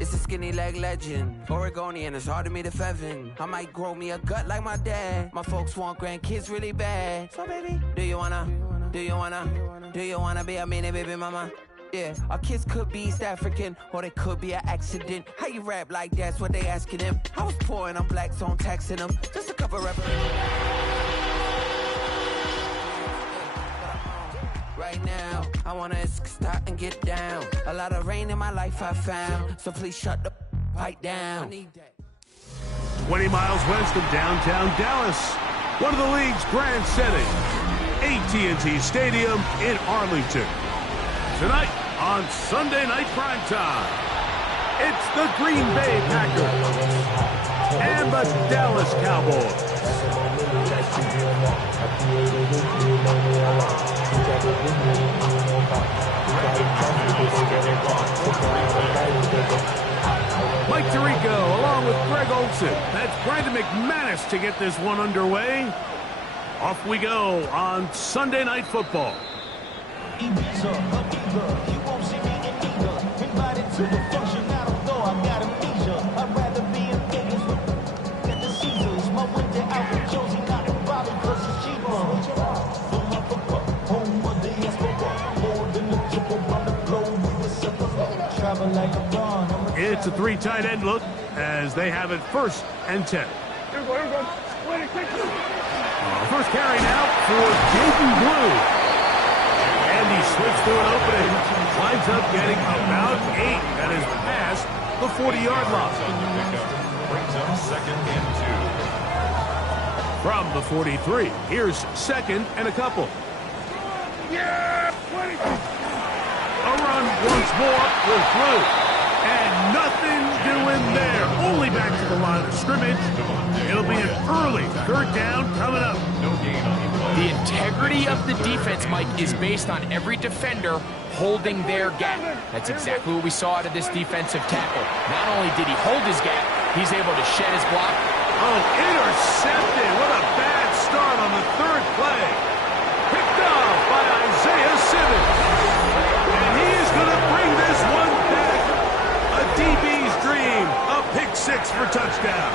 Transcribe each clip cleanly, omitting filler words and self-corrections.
It's a skinny leg legend, Oregonian, it's hard to meet a Fevin. I might grow me a gut like my dad. My folks want grandkids really bad. So baby, do you wanna be a mini baby mama? Yeah, our kids could be East African, or they could be an accident. How you rap like that's what they asking him. I was poor and I'm black, so I'm taxing them. Just a couple references. Right now, I wanna stop and get down. A lot of rain in my life I found, so please shut the pipe down. 20 miles west of downtown Dallas, one of the league's grand settings, AT&T Stadium in Arlington. Tonight on Sunday Night Primetime, it's the Green Bay Packers and the Dallas Cowboys. Mike Tirico along with Greg Olson. That's Brandon McManus to get this one underway. Off we go on Sunday Night Football. It's a three tight end look as they have it 1st and 10. First carry now for Jaden Blue. And he slips through an opening. Winds up getting about 8. That is past the 40-yard line. Brings up 2nd and 2. From the 43, here's 2nd and a couple. A run once more with Blue. And nothing doing there. Only back to the line of scrimmage. It'll be an early 3rd down coming up. No gain on the play. The integrity of the defense, Mike, is based on every defender holding their gap. That's exactly what we saw out of this defensive tackle. Not only did he hold his gap, he's able to shed his block. Oh, intercepted. What a bad start on the 3rd play. Picked off by Isaiah Simmons. And he is going to bring this one back. A DB's dream. A pick 6 for touchdown.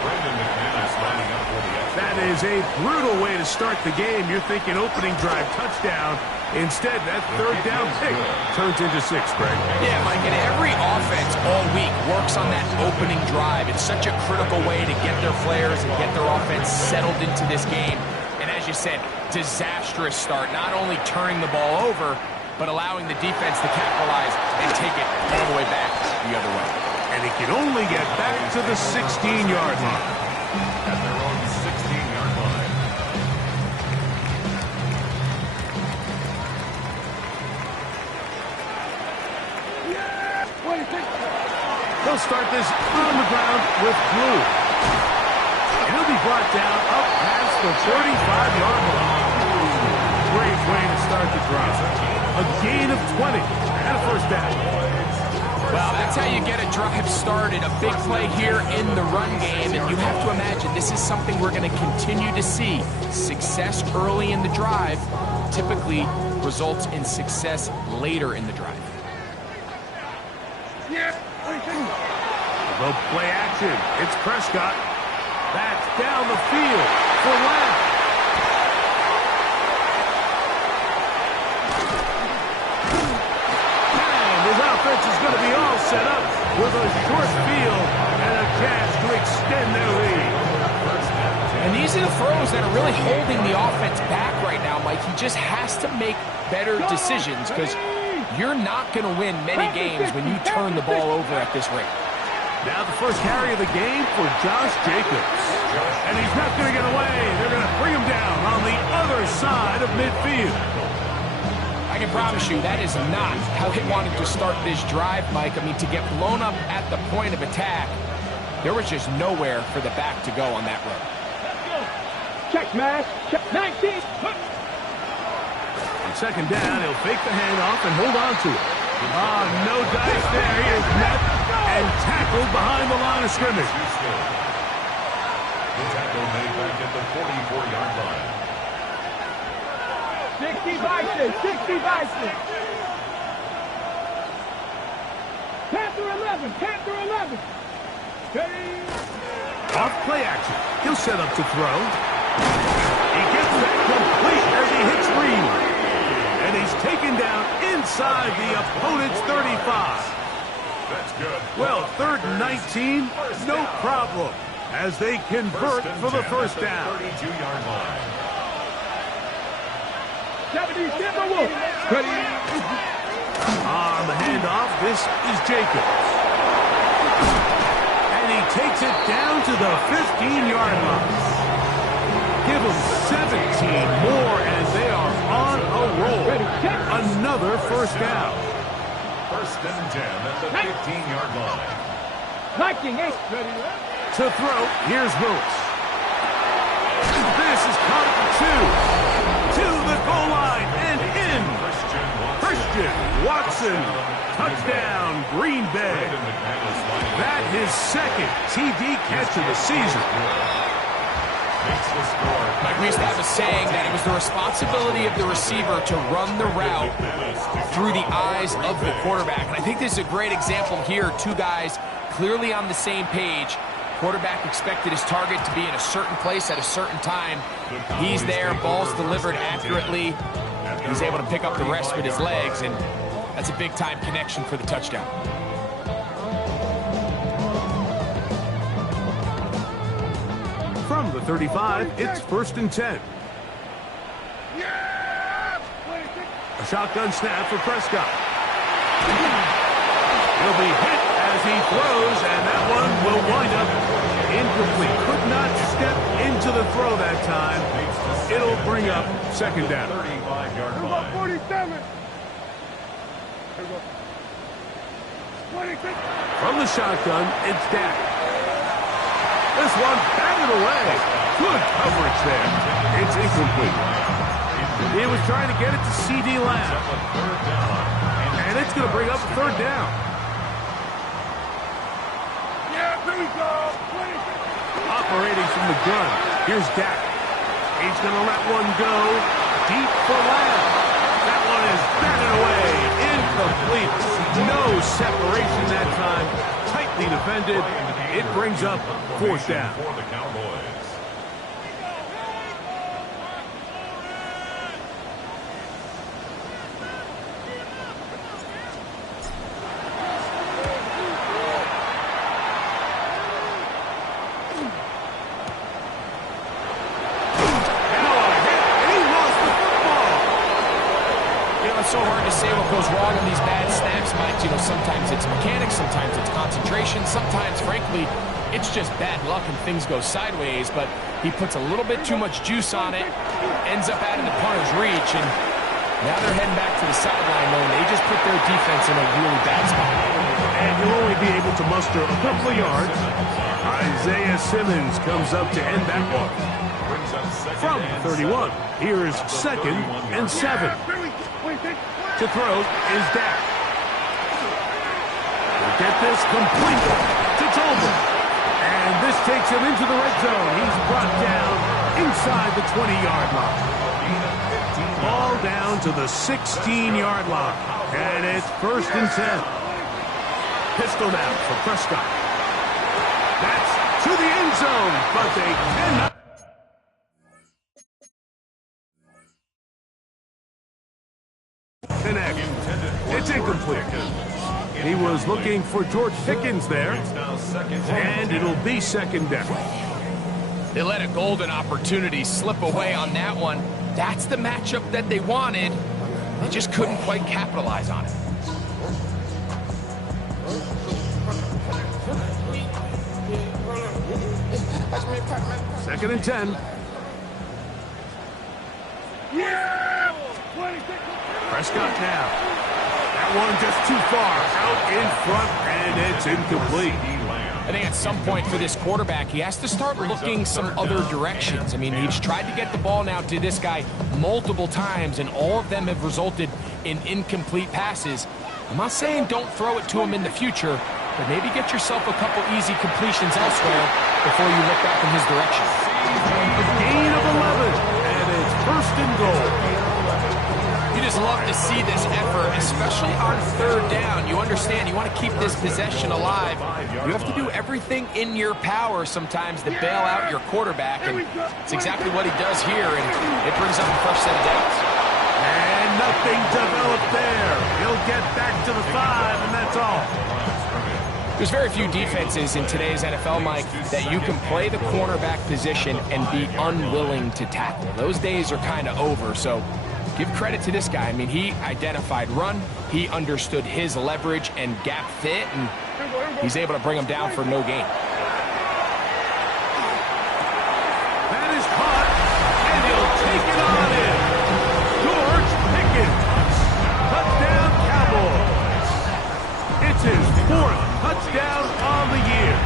Brandon McManus lining up for the extra. That is a brutal way to start the game. You're thinking opening drive touchdown. Instead, that 3rd down pick turns into 6, Greg. Yeah, Mike, and every offense all week works on that opening drive. It's such a critical way to get their players and get their offense settled into this game. And as you said, disastrous start, not only turning the ball over, but allowing the defense to capitalize and take it all the way back the other way. And he can only get back to the 16-yard line. At their own 16-yard line. They'll start this on the ground with Blue. And he'll be brought down up past the 35-yard line. Great way to start the drive. A gain of 20 and a 1st down. Well, that's how you get a drive started. A big play here in the run game. And you have to imagine this is something we're going to continue to see. Success early in the drive typically results in success later in the drive. The play action. It's Prescott. That's down the field for Lamb. And his offense is going to be all set up with a short field and a chance to extend their lead. And these are the throws that are really holding the offense back right now, Mike. He just has to make better decisions because you're not going to win many games when you turn the ball over at this rate. Now the first carry of the game for Josh Jacobs. And he's not going to get away. They're going to bring him down on the other side of midfield. I can promise you that is not how he wanted to start this drive, Mike. I mean, to get blown up at the point of attack, there was just nowhere for the back to go on that road. Check, smash. Check, 19. On 2nd down, he'll fake the handoff and hold on to it. No dice there. He is met and tackled behind the line of scrimmage. The tackle made back at the 44-yard line. 60 by 6. 60 by 6. Panther 11. Panther 11. Ready. Off play action. He'll set up to throw. He gets that complete as he hits Reed. And he's taken down inside the opponent's 35. That's good. Well, 3rd and 19, no problem, as they convert for the first down. 32-yard line. 77 Wolf. Ready. On the handoff, this is Jacobs. And he takes it down to the 15-yard line. Give them 17 more as they are on a roll. Another first down. 1st and 10 at the 15-yard line. 19 8. Ready. To throw, here's Willis. This is caught at the 2. To the goal line and in. Christian Watson. Touchdown, Green Bay. That his 2nd TD catch of the season. Mike, we used to have a saying that it was the responsibility of the receiver to run the route through the eyes of the quarterback. And I think this is a great example here. Two guys clearly on the same page. Quarterback expected his target to be in a certain place at a certain time. He's there, ball's delivered accurately. He's able to pick up the rest with his legs, and that's a big-time connection for the touchdown. From the 35, it's 1st and 10. A shotgun snap for Prescott. He'll be hit as he throws, and that one will wind up incomplete. Could not step into the throw that time. It'll bring up 2nd down. 35-yard line. 47. From the shotgun, it's Dak. This one batted away. Good coverage there. It's incomplete. He was trying to get it to C.D. Lamb. And it's going to bring up 3rd down. Yeah, here we go. Operating from the gun. Here's Dak. He's going to let one go deep for Lamb. That one is batted away. Incomplete. No separation that time. Tightly defended. It brings up 4th down. For the Cowboys. It's so hard to say what goes wrong in these bad snaps, Mike. You know, sometimes it's mechanics, sometimes it's concentration, sometimes, frankly, it's just bad luck and things go sideways, but he puts a little bit too much juice on it, ends up out of the punter's reach, and now they're heading back to the sideline, though. They just put their defense in a really bad spot. And he'll only be able to muster a couple of yards. Isaiah Simmons comes up to end that one. From 31, here is 2nd and 7. To throw is Dak. We'll get this complete to Tolbert. And this takes him into the red zone. He's brought down inside the 20-yard line. Ball down to the 16-yard line. And it's 1st and 10. Pistol now for Prescott. That's to the end zone, but they cannot. Connect. It's incomplete. He was looking for George Pickens there, and it'll be 2nd down. They let a golden opportunity slip away on that one. That's the matchup that they wanted. They just couldn't quite capitalize on it. Second and 10. Yeah! Prescott now. That one just too far. Out in front, and it's incomplete. I think at some point for this quarterback, he has to start looking some other directions. I mean, he's tried to get the ball now to this guy multiple times, and all of them have resulted in incomplete passes. I'm not saying don't throw it to him in the future, but maybe get yourself a couple easy completions elsewhere before you look back in his direction. A gain of 11, and it's 1st and goal. You just love to see this effort, especially on third down. You understand, you want to keep this possession alive. You have to do everything in your power sometimes to bail out your quarterback, and it's exactly what he does here, and it brings up a fresh set of downs. And nothing developed there. He'll get back to the 5, and that's all. There's very few defenses in today's NFL, Mike, that you can play the cornerback position and be unwilling to tackle. Those days are kind of over, so give credit to this guy. I mean, he identified run, he understood his leverage and gap fit, and he's able to bring him down for no gain. That is caught, and he'll take it on in. George Pickens, touchdown Cowboys. It's his 4th touchdown on the year.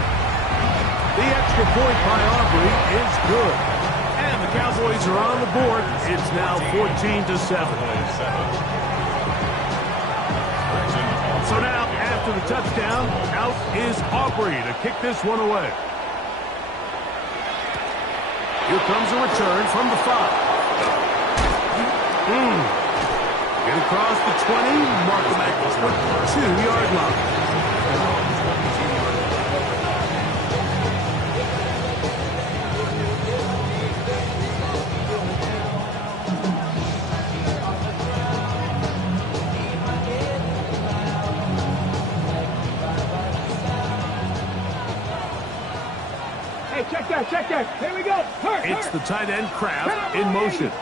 The extra point by Aubrey is good. And the Cowboys are on the board. It's now 14-7. So now, after the touchdown, out is Aubrey to kick this one away. Here comes a return from the 5. Get across the 20, mark him at the 2-yard line. Hey, check that. Here we go. It's the tight end Kraft in motion.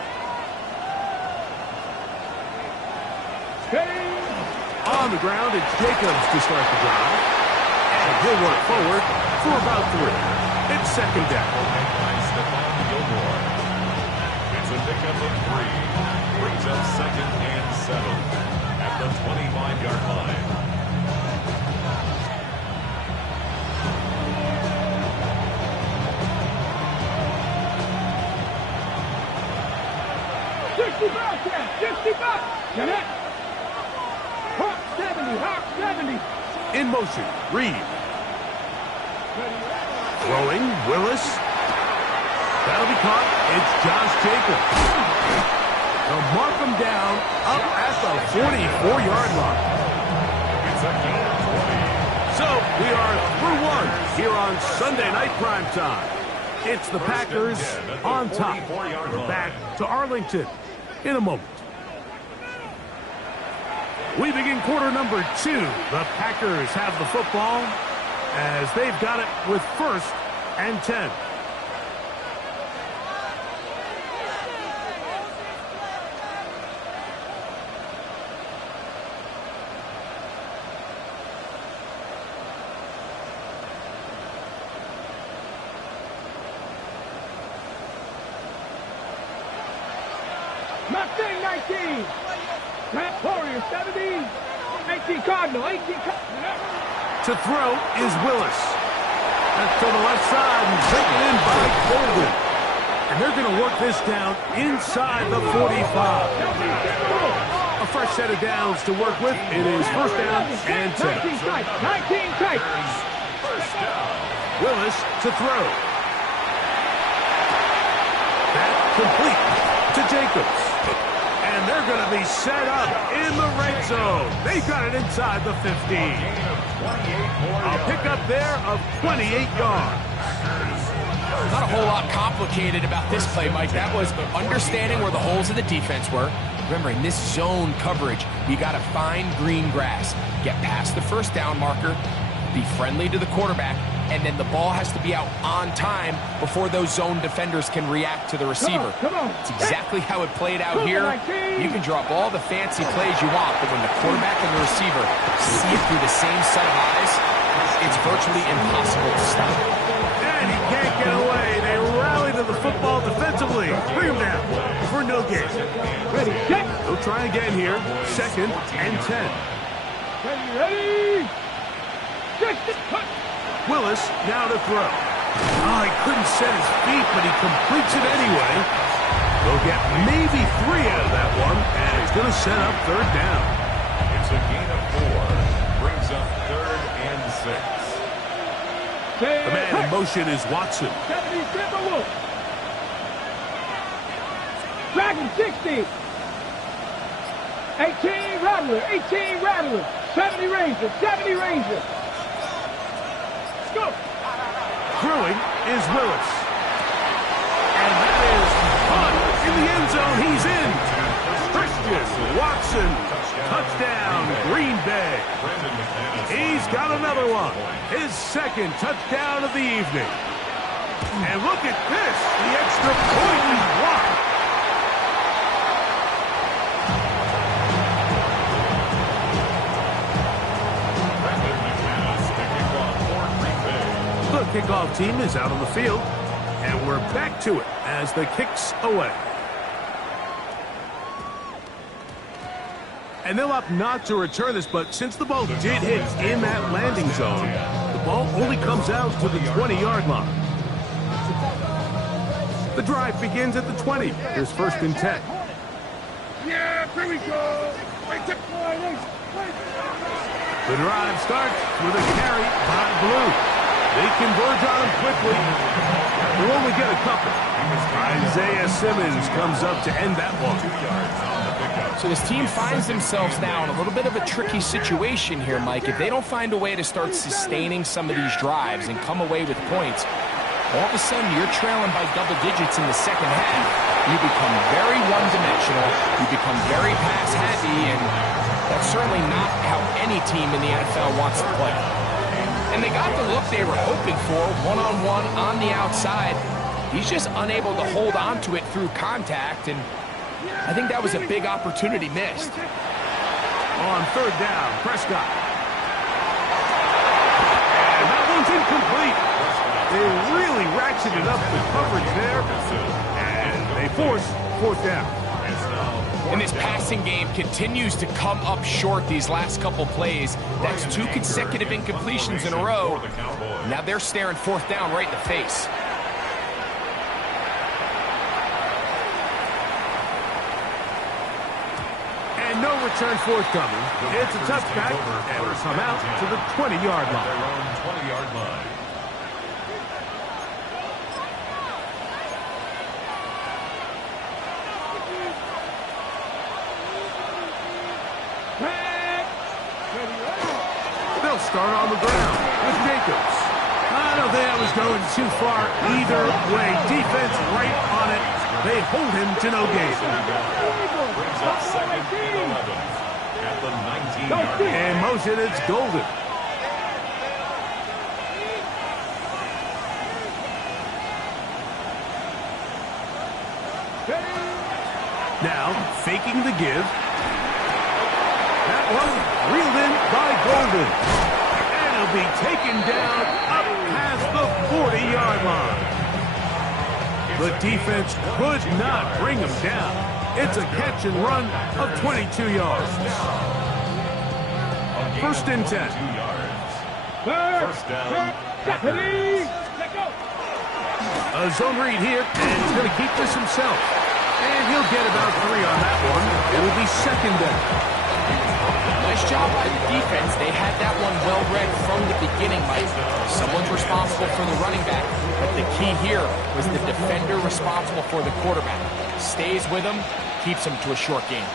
On the ground, it's Jacobs to start the drive. And he'll work forward for about 3. It's second down. It's a pickup of 3. Brings up 2nd and 7 at the 25-yard line. Get it? Hawk 70. In motion, Reed. Throwing, Willis. That'll be caught. It's Josh Jacobs. They'll mark him down up at the 44-yard line. It's a gain of 20. So we are through 1 here on Sunday Night Prime Time. It's the Packers on top. We're back to Arlington in a moment. We begin quarter number 2. The Packers have the football as they've got it with 1st and 10. Mustang 19. Pat Warrior 70. 18 Cardinal. To throw is Willis. That's to the left side and taken in by Golden. And they're going to work this down inside the 45. A fresh set of downs to work with. It is 1st down and 10. 19 tight. Willis to throw. That complete to Jacobs. And they're going to be set up in the red zone. They've got it inside the 15. A pickup there of 28 yards. Not a whole lot complicated about this play, Mike. That was understanding where the holes in the defense were. Remember, in this zone coverage, you got to find green grass. Get past the 1st down marker, be friendly to the quarterback, and then the ball has to be out on time before those zone defenders can react to the receiver. Come on. It's exactly how it played out here. You can drop all the fancy plays you want, but when the quarterback and the receiver see it through the same set of eyes, it's virtually impossible to stop. And he can't get away. They rally to the football defensively. Bring him down for no gain. Ready, set. They'll try again here. 2nd and 10. Ready. Willis now to throw. Oh, he couldn't set his feet, but he completes it anyway. They'll get maybe 3 out of that one, and it's going to set up 3rd down. It's a gain of 4. Brings up 3rd and 6. The man in motion is Watson. 70 Timberwolf. Dragon 60. 18 Rattler, 18 Rattler, 70 Ranger, 70 Ranger. Let's go. Throwing is Willis. And that is caught in the end zone. He's in. Christian Watson, touchdown, Green Bay. He's got another one. His second touchdown of the evening. And look at this, the extra point is blocked. The kickoff team is out on the field, and we're back to it as the kick's away. And they'll opt not to return this, but since the ball did hit in that landing zone, the ball only comes out to the 20-yard line. The drive begins at the 20. Here's 1st and 10. Yeah, here we go. The drive starts with a carry by Blue. They converge on him quickly. They'll only get a couple. Isaiah Simmons comes up to end that one. So this team finds themselves now in a little bit of a tricky situation here, Mike. If they don't find a way to start sustaining some of these drives and come away with points, all of a sudden you're trailing by double digits in the second half. You become very one-dimensional. You become very pass-heavy, and that's certainly not how any team in the NFL wants to play. And they got the look they were hoping for, one-on-one on the outside. He's just unable to hold on to it through contact, and I think that was a big opportunity missed. On 3rd down, Prescott. And that one's incomplete. They really ratcheted up the coverage there, and they force 4th down. And this passing game continues to come up short these last couple plays. That's 2 consecutive incompletions in a row. Now they're staring 4th down right in the face. And no return forthcoming. It's a touchback, and it'll come out to the 20-yard line. Their own 20-yard line. They'll start on the ground with Jacobs. I don't think that was going too far either way. Defense right on it. They hold him to no gain. Brings up 2nd and 11 at the 19-yard line. And motion, it's Golden. Now, faking the give. That one reeled in by Golden. And he'll be taken down up past the 40-yard line. The defense could not bring him down. It's a catch and run of 22 yards. 1st and 10. 1st down. A zone read here, and he's going to keep this himself. And he'll get about 3 on that one. It will be 2nd down. Nice job by the defense. They had that one well read from the beginning, Mike. Someone's responsible for the running back, but the key here was the defender responsible for the quarterback. Stays with him, keeps him to a short game.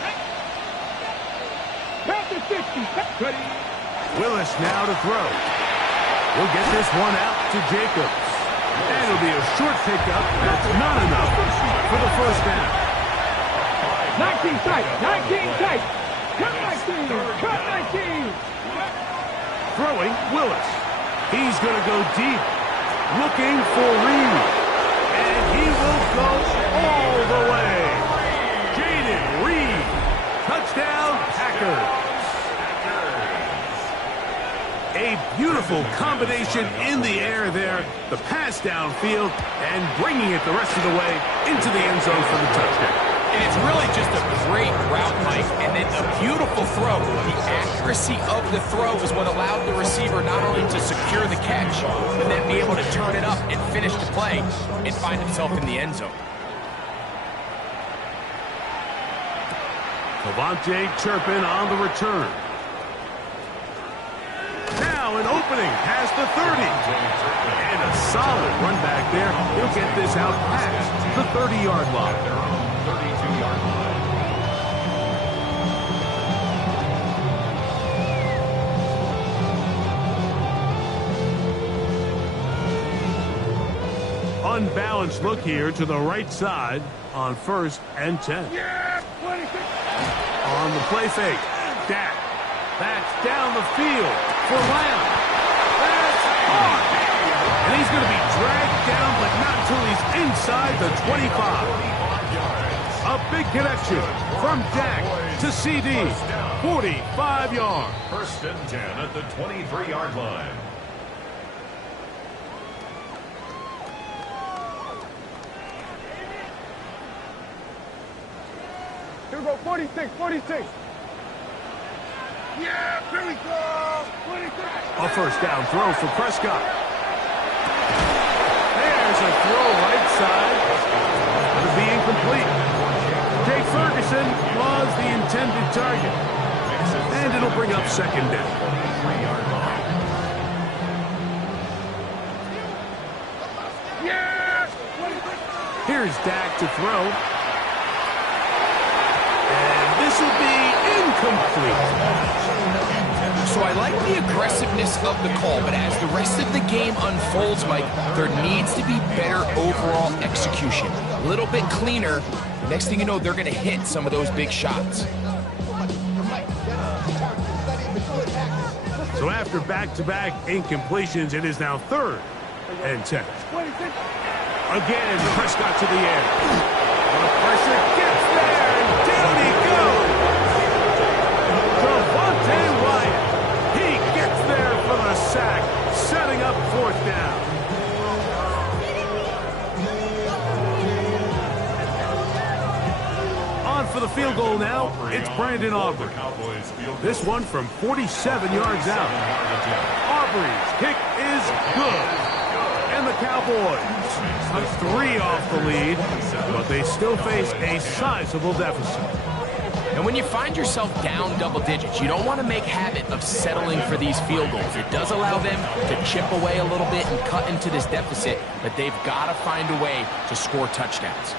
Willis now to throw. We'll get this one out to Jacobs. And it'll be a short pickup. That's not enough for the 1st down. 19 tight, 19 tight. Cut 19, cut 19. Throwing, Willis. He's going to go deep, looking for Reed. And he will go all the way. Jaden Reed. Touchdown, Packers. A beautiful combination in the air there. The pass downfield and bringing it the rest of the way into the end zone for the touchdown. And it's really just a great route, Mike, and then a beautiful throw. The accuracy of the throw is what allowed the receiver not only to secure the catch, but then be able to turn it up and finish the play and find himself in the end zone. Devontae Turpin on the return. Now an opening past the 30. And a solid run back there. He'll get this out past the 30-yard line. Their own 32-yard line. unbalanced look here to the right side on 1st and 10. Yeah, 26. On the play fake, Dak backs down the field for Lamb. That's hard. And he's going to be dragged down, but not until he's inside the 25. A big connection from Dak to CD. 45 yards. 1st and 10 at the 23-yard line. Here we go, 46, 46. Yeah, here we go, 46. A first down throw for Prescott. There's a throw right side. It'll be incomplete. Jake Ferguson was the intended target. And it'll bring up 2nd down. 3-yard line. Yeah, 26. Here's Dak to throw. And this will be incomplete. So I like the aggressiveness of the call, but as the rest of the game unfolds, Mike, there needs to be better overall execution. A little bit cleaner. Next thing you know, they're going to hit some of those big shots. So after back-to-back incompletions, it is now 3rd and 10. 26. Again, Prescott to the air. The pressure gets there, and down he goes. Devontae Wyatt. He gets there for the sack, setting up 4th down. On for the field goal now, it's Brandon Aubrey. This one from 47 yards out. Aubrey's kick is good. And the Cowboys took 3 off the lead, but they still face a sizable deficit. And when you find yourself down double digits, you don't want to make habit of settling for these field goals. It does allow them to chip away a little bit and cut into this deficit, but they've got to find a way to score touchdowns.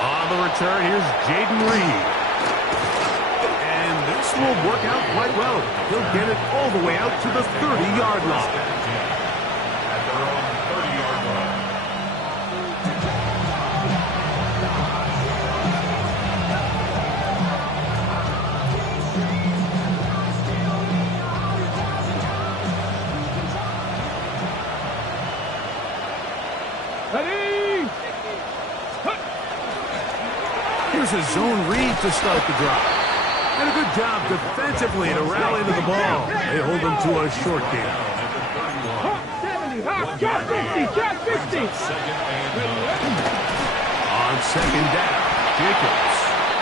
On the return, here's Jaden Reed. And this will work out quite well. He'll get it all the way out to the 30-yard line. At their own 30-yard line. Ready? Here's a zone read to start the drive. And a good job defensively to rally to the ball. They hold them to a short game. Hot 70, hot, shot 50, shot 50. On 2nd down, Jacobs.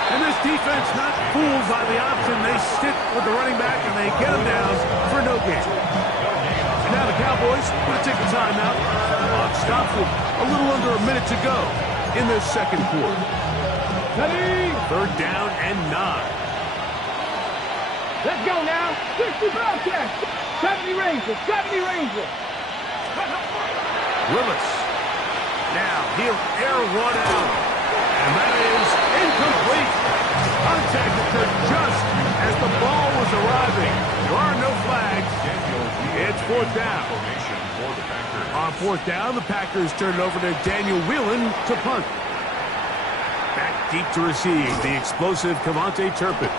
And this defense not fooled by the option. They stick with the running back and they get him down for no gain. And now the Cowboys going to take a timeout. Clock stops with a little under a minute to go in this 2nd quarter. Ready? 3rd down and 9. Let's go now. 60 Bobcats. 70 Rangers, 70 Rangers. Willis. Now he'll air one out. And that is incomplete. Contact occurred just as the ball was arriving. There are no flags. It's 4th down. On 4th down, the Packers turn it over to Daniel Whelan to punt. Back deep to receive the explosive Cavante Turpin.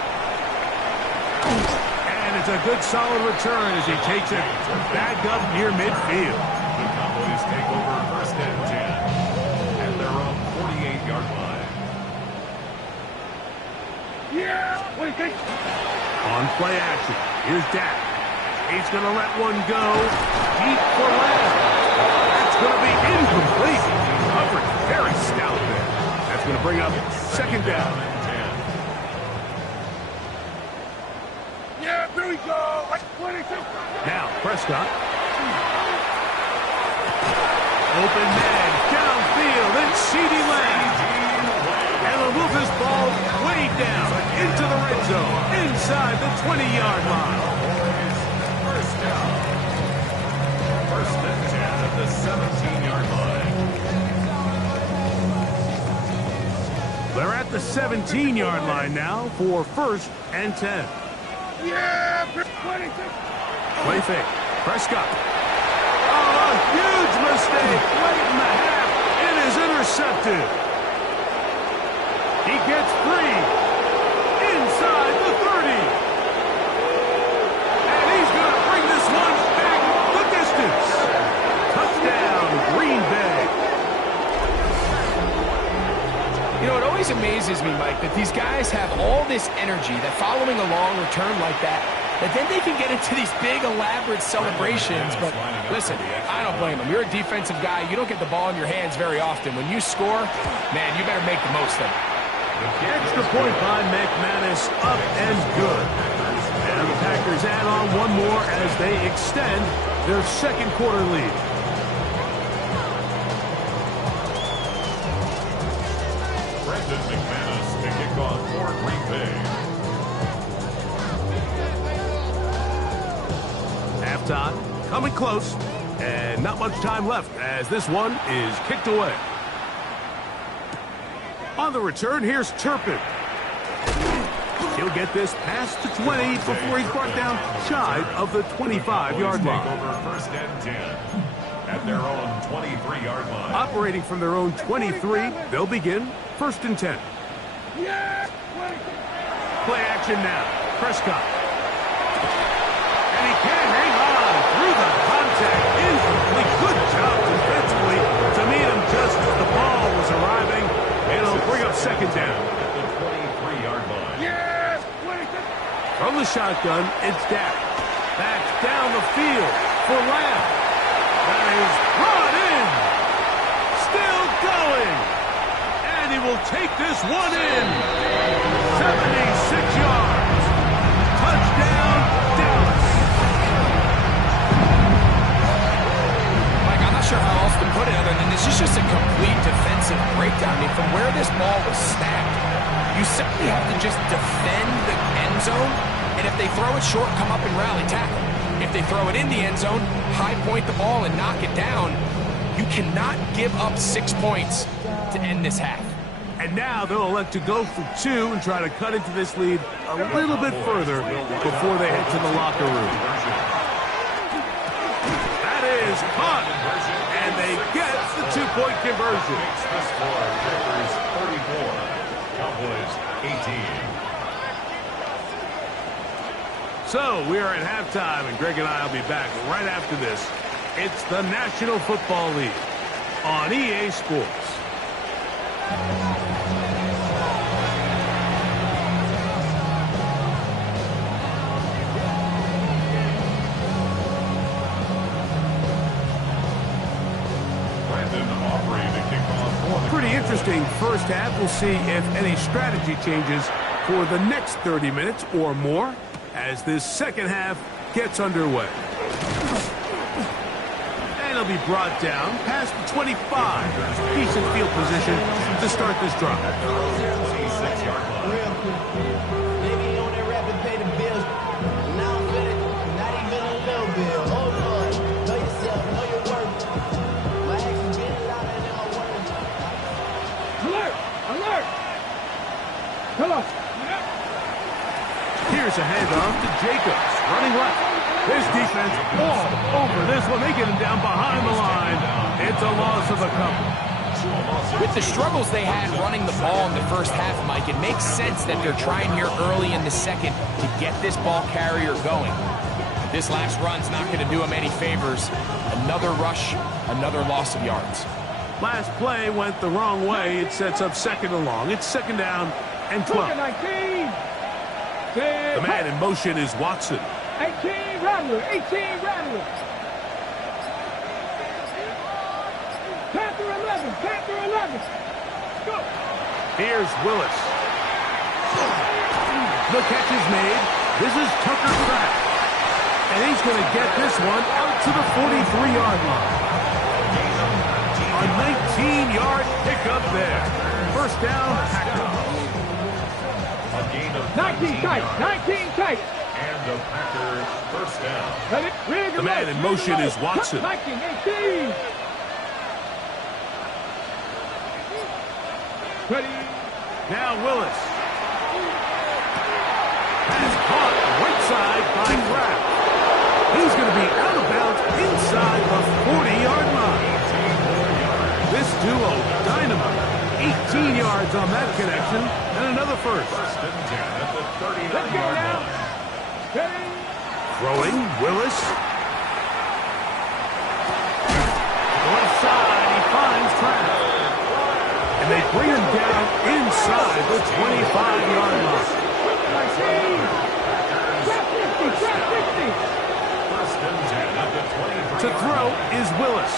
And it's a good solid return as he takes it back up near midfield. The Cowboys take over 1st and 10 at their own 48-yard line. Yeah, what do you think? On play action, here's Dak. He's going to let one go deep for Lamb. That's going to be incomplete. Covered very stout there. That's going to bring up 2nd down. Yeah, here we go. 26. Now, Prescott. Open man, downfield, it's CeeDee Lamb. And he'll move this ball way down into the red zone, inside the 20-yard line. First down. 1st and 10 at the 17-yard line. They're at the 17-yard line now for 1st and 10. Yeah, 26. Play fake. Prescott. Oh, a huge mistake late in the half is intercepted. He gets free inside the 30. And he's going to bring this one back the distance. Touchdown, Green Bay. You know, it always amazes me, Mike, that these guys have all this energy, that following a long return like that then they can get into these big, elaborate celebrations. But listen, I don't blame them. You're a defensive guy. You don't get the ball in your hands very often. When you score, man, you better make the most of it. Extra point by McManus, up and good. And the Packers add on one more as they extend their second quarter lead. Brandon McManus to kick off for Green Bay. Halftime, coming close, and not much time left as this one is kicked away. On the return, here's Turpin. He'll get this past the 20 before he's brought down shy of the 25-yard line. Over first and 10 at their own 23-yard line. Operating from their own 23, they'll begin first and 10. Play action now. Prescott. And he can't hang on through the contact. Incomplete. Good job defensively to meet him just as the ball was arriving. It'll bring up second down. At the 23-yard line. From the shotgun, it's Dak. Back down the field for Lamb. That is brought in. Still going. And he will take this one in. 76 yards. Touchdown, Dallas. Mike, I'm not sure how else to put it other than this is just a complete defensive breakdown. I mean, from where this ball was snapped, you simply have to just defend the end zone, and if they throw it short, come up and rally tackle. If they throw it in the end zone, high point the ball and knock it down. You cannot give up 6 points to end this half. And now they'll elect to go for two and try to cut into this lead a little bit further before they head to the locker room. That is caught, and they get the two-point conversion. The score, Packers 34, Cowboys 18. So we are at halftime, and Greg and I will be back right after this. It's the National Football League on EA Sports. Pretty interesting first half. We'll see if any strategy changes for the next 30 minutes or more as this second half gets underway. And it'll be brought down past the 25. Decent field position to start this drive. Come on. Here's a handoff to Jacobs, running left. His defense all over this one. They get him down behind the line. It's a loss of a couple. With the struggles they had running the ball in the first half, Mike, it makes sense that they're trying here early in the second to get this ball carrier going. This last run's not going to do him any favors. Another rush, another loss of yards. Last play went the wrong way. It sets up second and long. It's second down and 12. The man in motion is Watson. 18 Rattler, 18 Rattler. Panther 11, Panther 11. Go. Here's Willis. The catch is made. This is Tucker Kraft. And he's going to get this one out to the 43-yard line. A 19-yard pickup there. First down, Packers. A gain of 19 tight, 19 tight. And the Packers first down. The man in motion is Watson. 19, 18. Ready. Now Willis. Has caught right side by Kraft. He's going to be out of bounds inside the 40-yard line. This duo 18 yards on that connection, and another first. First and 10 at the Let's go 39-yard now. line. Ready? Throwing, Willis. Left side, he finds Kraft. And they bring him down inside the 25-yard line. First and 10 at the 23-yard To throw is Willis.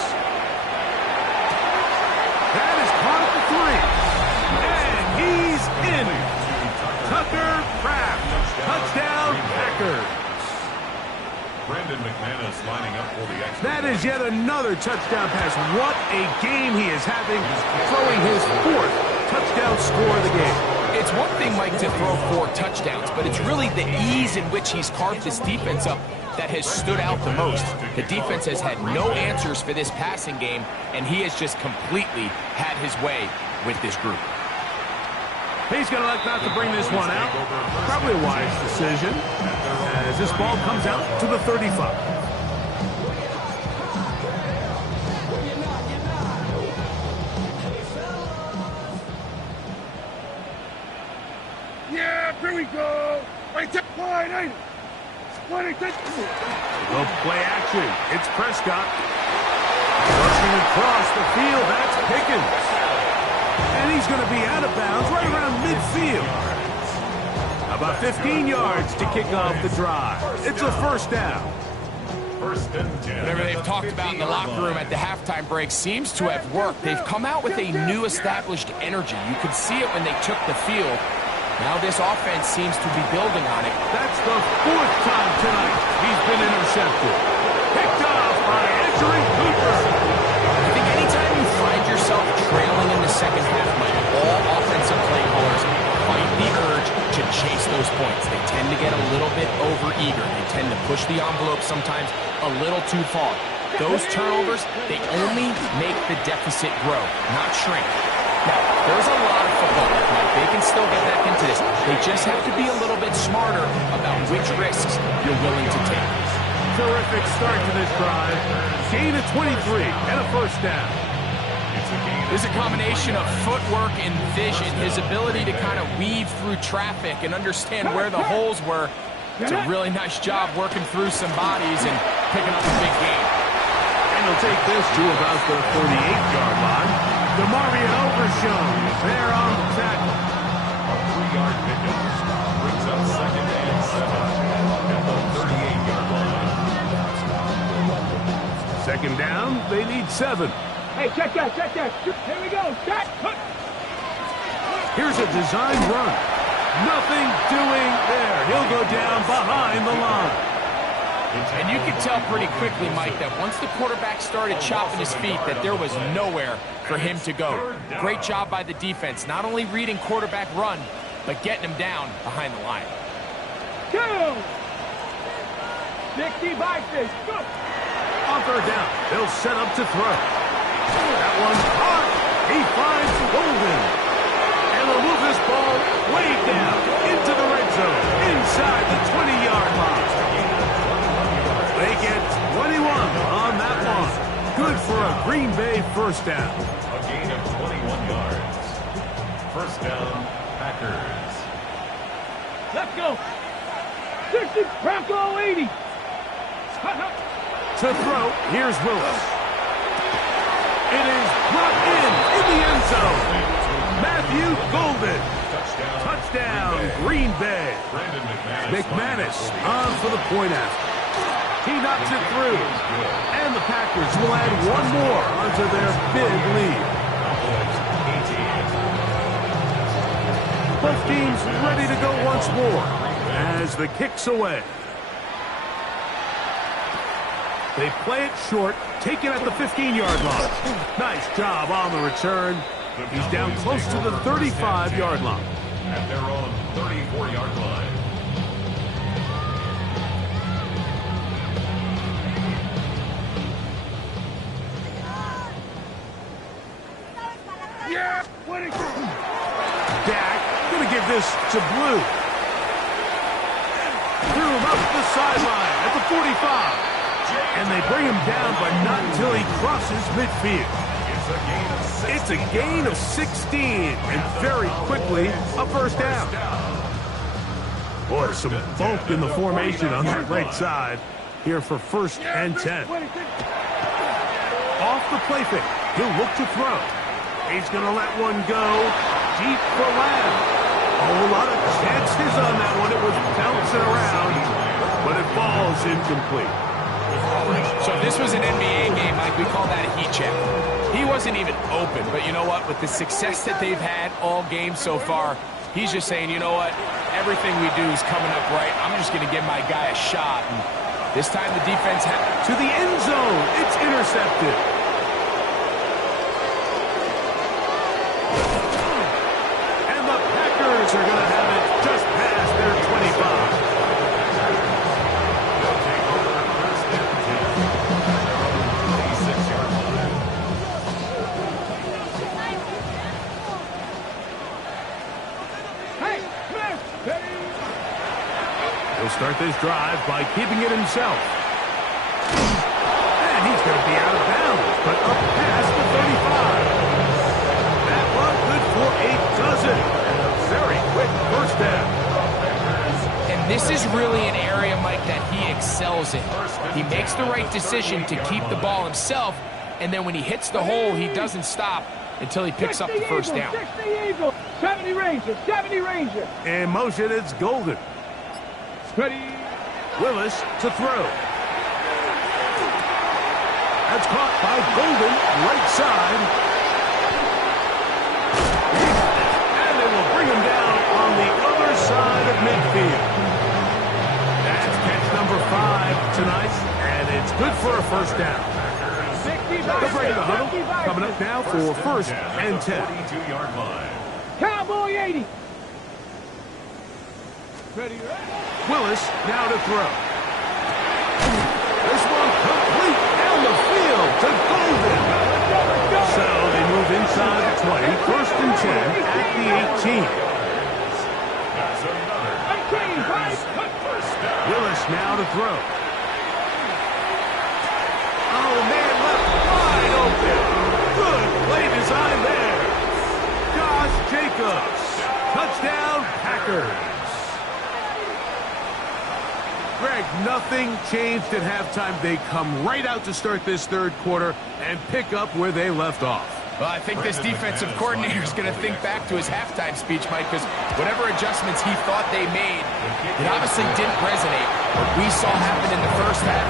That is caught at the 3. And he's in. Tucker Kraft. Touchdown, Packers. Brandon McManus lining up for the extra. That is yet another touchdown pass. What a game he is having, throwing his 4th touchdown score of the game. It's one thing, Mike, to throw 4 touchdowns, but it's really the ease in which he's carved this defense up that has stood out the most. The defense has had no answers for this passing game, and he has just completely had his way with this group. He's going to elect not to bring this one out. Probably a wise decision, as this ball comes out to the 35. Yeah, here we go. Right to line, ain't it? 26. No play action. It's Prescott. Rushing across the field, that's Pickens. And he's going to be out of bounds right around midfield. About 15 yards to kick off the drive. It's a first down. First and 10. Whatever they've talked about in the locker room at the halftime break seems to have worked. They've come out with a new established energy. You could see it when they took the field. Now this offense seems to be building on it. That's the 4th time tonight he's been intercepted. Picked off by Edgerrin Cooper. I think anytime you find yourself trailing in the second half, Mike, all offensive play callers fight the urge to chase those points. They tend to get a little bit overeager. They tend to push the envelope sometimes a little too far. Those turnovers, they only make the deficit grow, not shrink. Now, there's a lot of football left, Mike. They can still get back into this. They just have to be a little bit smarter about which risks you're willing to take. Terrific start to this drive. Gain of 23 and a first down. There's a combination of footwork and vision, his ability to kind of weave through traffic and understand where the holes were. It's a really nice job working through some bodies and picking up a big gain. And he'll take this to about the 38-yard line. DeMarvion Overshown there on the tackle. A 3-yard pickup brings up second and 7 at the 38-yard line. Second down, they need 7. Hey, check that, check that. Here we go. Check. Here's a design run. Nothing doing there. He'll go down behind the line. And you could tell pretty quickly, Mike, that once the quarterback started chopping his feet, that there was nowhere for him to go. Great job by the defense, not only reading quarterback run, but getting him down behind the line. 2. 60 by 6. Go. On third down, they'll set up to throw. That one's caught. He finds Golden. And they'll move this ball way down into the red zone, inside the 20-yard line. They get 21 on that one. Good for a Green Bay first down. A gain of 21 yards. First down, Packers. Let's go. 60, Bronco 80. To throw, here's Willis. It is brought in the end zone. Matthew Golden. Touchdown, Green Bay. Brandon McManus on for the point after. He knocks it through. And the Packers will add one more onto their big lead. Both teams ready to go once more as the kick's away. They play it short, take it at the 15-yard line. Nice job on the return. He's down close to the 35-yard line. At their own 34-yard line. Yeah, what is Dak gonna give this to Blue. Threw him up the sideline at the 45. And they bring him down, but not until he crosses midfield. It's a gain of 16, and very quickly, a first down. Boy, some bulk in the formation on that right side here for 1st and 10. Off the play fake, he'll look to throw. He's going to let one go deep for Lamb. A lot of chances on that one. It was bouncing around, but it falls incomplete. So if this was an NBA game, Mike, we call that a heat check. He wasn't even open, but you know what? With the success that they've had all game so far, he's just saying, you know what? Everything we do is coming up right. I'm just going to give my guy a shot. And this time the defense to the end zone. It's intercepted. And the Packers are going to have it just past their 25. He'll start this drive by keeping it himself. And he's going to be out of bounds, but up past the 35. That one good for a dozen. And a very quick first down. And this is really an area, Mike, that he excels in. He makes the right decision to keep the ball himself, and then when he hits the hole, he doesn't stop until he picks up the first down. 60 Eagles, 70 Rangers, 70 Rangers. In motion, it's Golden. Ready. Willis to throw. That's caught by Golden, right side. And they will bring him down on the other side of midfield. That's catch number 5 tonight, and it's good for a first down. The break the huddle coming up now for 1st and 10. 42-yard line. Cowboy 80. Ready. Willis now to throw. This one complete down the field to Golden. So they move inside the 20, 1st and 10 at the 18. That's another. Willis now to throw. Oh, man, left wide open. Good play design there. Josh Jacobs. Touchdown, Packers. Greg, nothing changed at halftime. They come right out to start this 3rd quarter and pick up where they left off. Well, I think this defensive coordinator is going to think back to his halftime speech, Mike, because whatever adjustments he thought they made, it obviously didn't resonate. What we saw happen in the first half,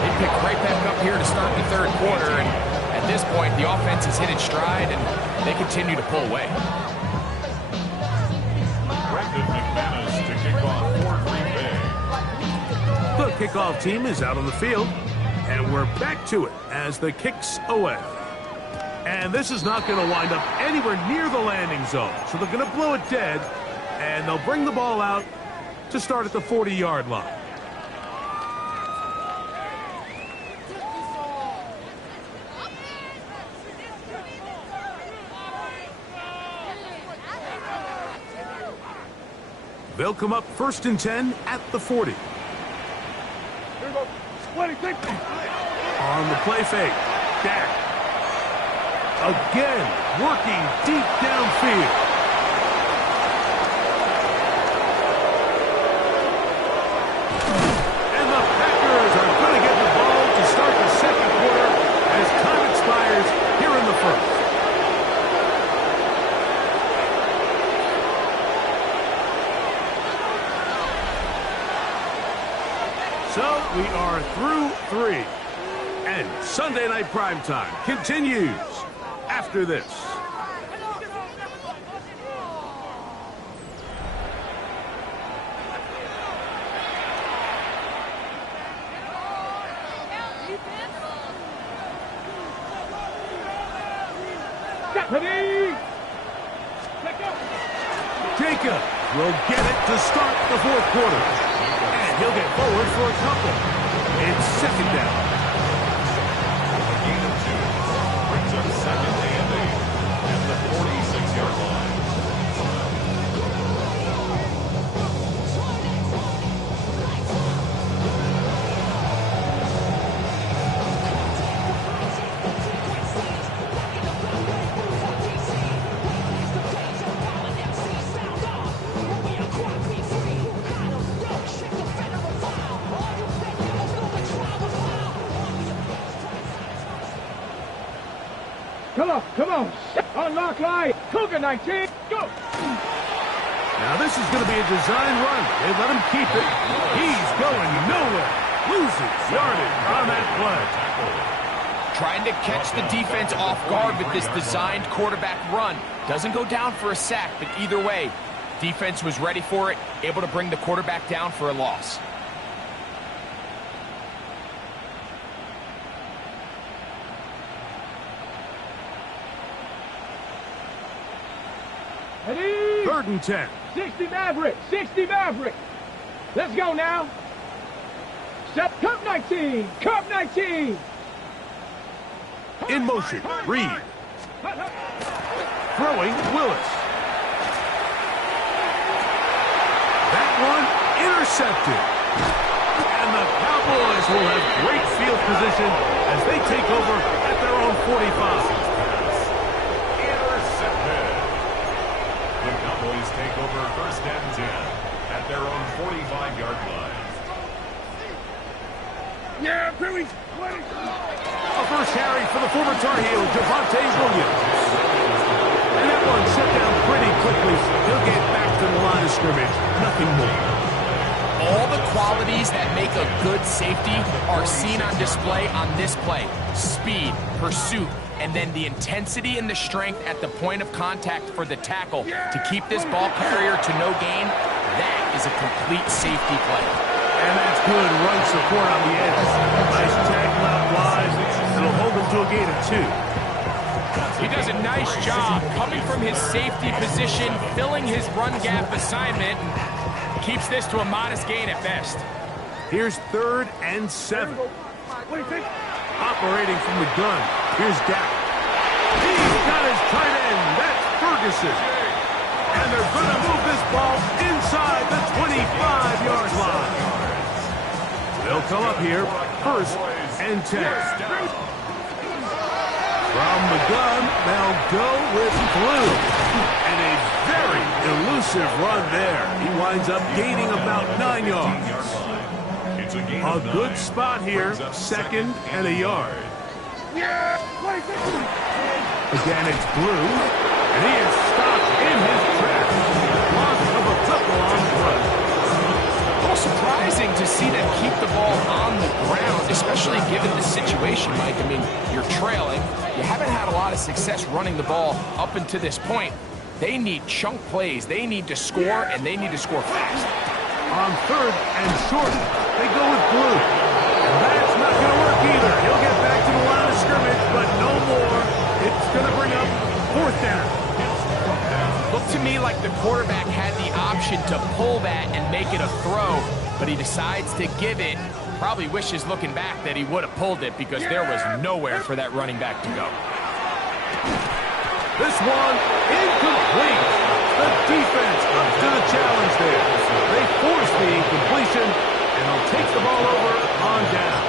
they picked right back up here to start the 3rd quarter, and at this point, the offense has hit its stride, and they continue to pull away. Brendan McManus to kick off for Green Bay. The kickoff team is out on the field, and we're back to it as the kick's away. And this is not going to wind up anywhere near the landing zone, so they're going to blow it dead, and they'll bring the ball out to start at the 40-yard line. They'll come up 1st and 10 at the 40. On the play fake, Dak. Again, working deep downfield. And the Packers are going to get the ball to start the 2nd quarter as time expires here in the 1st. So we are through 3. And Sunday Night Primetime continues after this. Jacob will get it to start the 4th quarter. And he'll get forward for a couple. It's 2nd down. Gain of 2. Brings up 2nd and 8 at the 46-yard line. Come on. Unlock line. Cougar 19. Go. Now this is going to be a design run. They let him keep it. He's going nowhere. Loses yardage on that play. Trying to catch the defense off guard with this designed quarterback run. Doesn't go down for a sack, but either way, defense was ready for it, able to bring the quarterback down for a loss. Ready? 3rd and 10. 60 Maverick. 60 Maverick. Let's go now. Set. Cup 19. Cup 19. In motion, Reed. Throwing, Willis. That one intercepted. And the Cowboys will have great field position as they take over at their own 45. Intercepted. The Cowboys take over 1st and 10 at their own 45-yard line. Yeah, Perry. A first carry for the former Tar Heel, Javonte Williams. And that one set down pretty quickly. He'll get back to the line of scrimmage. Nothing more. All the qualities that make a good safety are seen on display on this play. Speed, pursuit, and then the intensity and the strength at the point of contact for the tackle to keep this ball carrier to no gain. That is a complete safety play. And that's good run support on the edge. Nice tackle out wide. It'll hold him to a gain of 2. He does a nice job coming from his safety position, filling his run gap assignment, and keeps this to a modest gain at best. Here's 3rd and 7. What do you think? Operating from the gun. Here's Dak. He's got his tight end. That's Ferguson. And they're going to move this ball inside the 25-yard line. They'll come up here, 1st and 10. From the gun, they'll go with Blue. And a very elusive run there. He winds up gaining about 9 yards. A good spot here, 2nd and a yard. Again, it's Blue. And he is stopped in his tracks. Loss of a couple on the run. A little surprising to see them keep the ball on the ground, especially given the situation, Mike. I mean, you're trailing. You haven't had a lot of success running the ball up until this point. They need chunk plays. They need to score, and they need to score fast. On 3rd and short, they go with Blue. And that's not going to work either. He'll get back to the line of scrimmage, but no more. It's going to bring up 4th down. Looked to me like the quarterback had the option to pull that and make it a throw, but he decides to give it. Probably wishes looking back that he would have pulled it because there was nowhere for that running back to go. This one incomplete. The defense comes to the challenge there. They force the incompletion, and they'll take the ball over on down.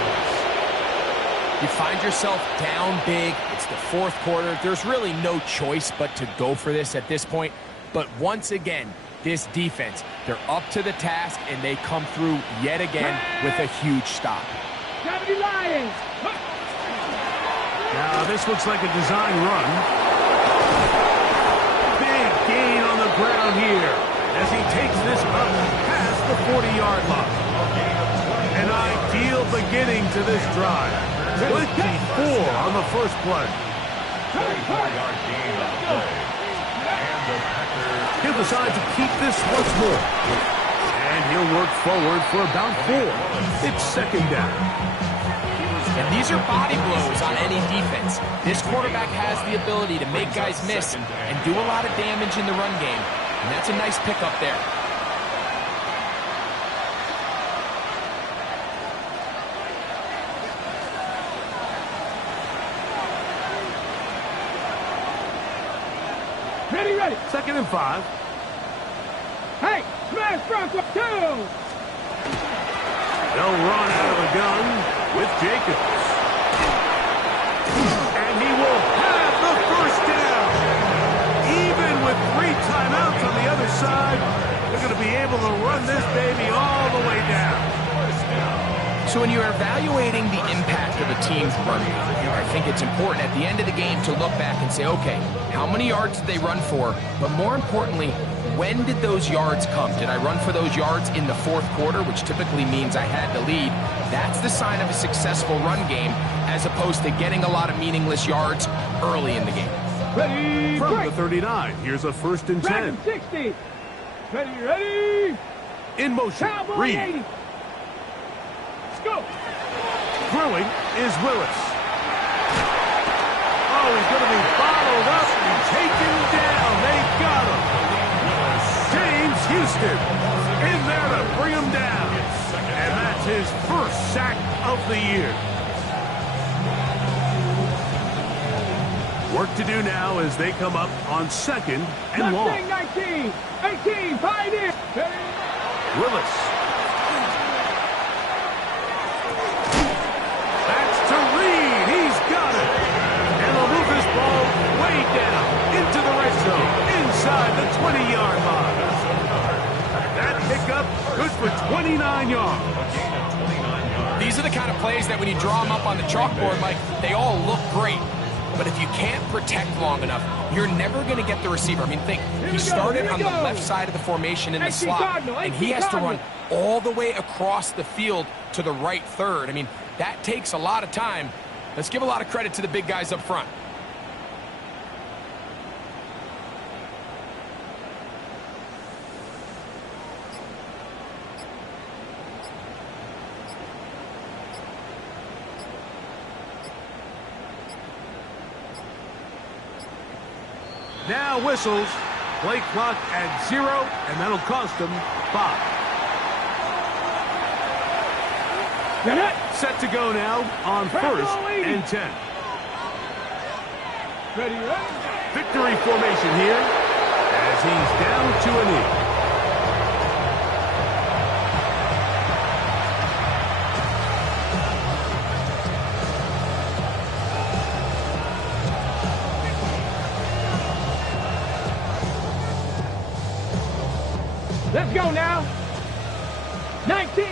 You find yourself down big. It's the 4th quarter. There's really no choice but to go for this at this point. But once again, this defense, they're up to the task, and they come through yet again with a huge stop. 70 Lions. Now, this looks like a design run. Big gain on the ground here as he takes this up past the 40-yard line. An ideal beginning to this drive. 24 on the first play. 24-yard gain on the play. And the Packers. He'll decide to keep this once more. And he'll work forward for about 4. It's 2nd down. And these are body blows on any defense. This quarterback has the ability to make guys miss and do a lot of damage in the run game. And that's a nice pickup there. Ready. 2nd and 5. Hey, smash Bronco 2. They'll run out of the gun with Jacobs. And he will have the 1st down. Even with 3 timeouts on the other side, they're going to be able to run this baby all the way down. So when you're evaluating the impact of a team's run game, I think it's important at the end of the game to look back and say, okay, how many yards did they run for? But more importantly, when did those yards come? Did I run for those yards in the fourth quarter, which typically means I had the lead? That's the sign of a successful run game, as opposed to getting a lot of meaningless yards early in the game. Ready, From break. the 39, here's a 1st and 10. Dragon 60. Ready. In motion, Cowboy Reed. 80. Let's go. Throwing is Willis. Oh, he's going to be followed up and taken down. They got him. James Houston in there to bring him down. And that's his first sack of the year. Work to do now as they come up on 2nd and long. 19, 18, pioneer. Willis. That's to Reed. He's got it. And they'll move this ball way down into the red zone, inside the 20-yard line. That pickup good for 29 yards. These are the kind of plays that when you draw them up on the chalkboard, Mike, they all look great. But if you can't protect long enough, you're never going to get the receiver. I mean, think, he started on the left side of the formation in the slot, and he has to run all the way across the field to the right third. I mean, that takes a lot of time. Let's give a lot of credit to the big guys up front. Now whistles. Play clock at 0, and that'll cost them 5. Set to go now on 1st and 10. Ready. Victory formation here as he's down to a knee. Let's go now. 19,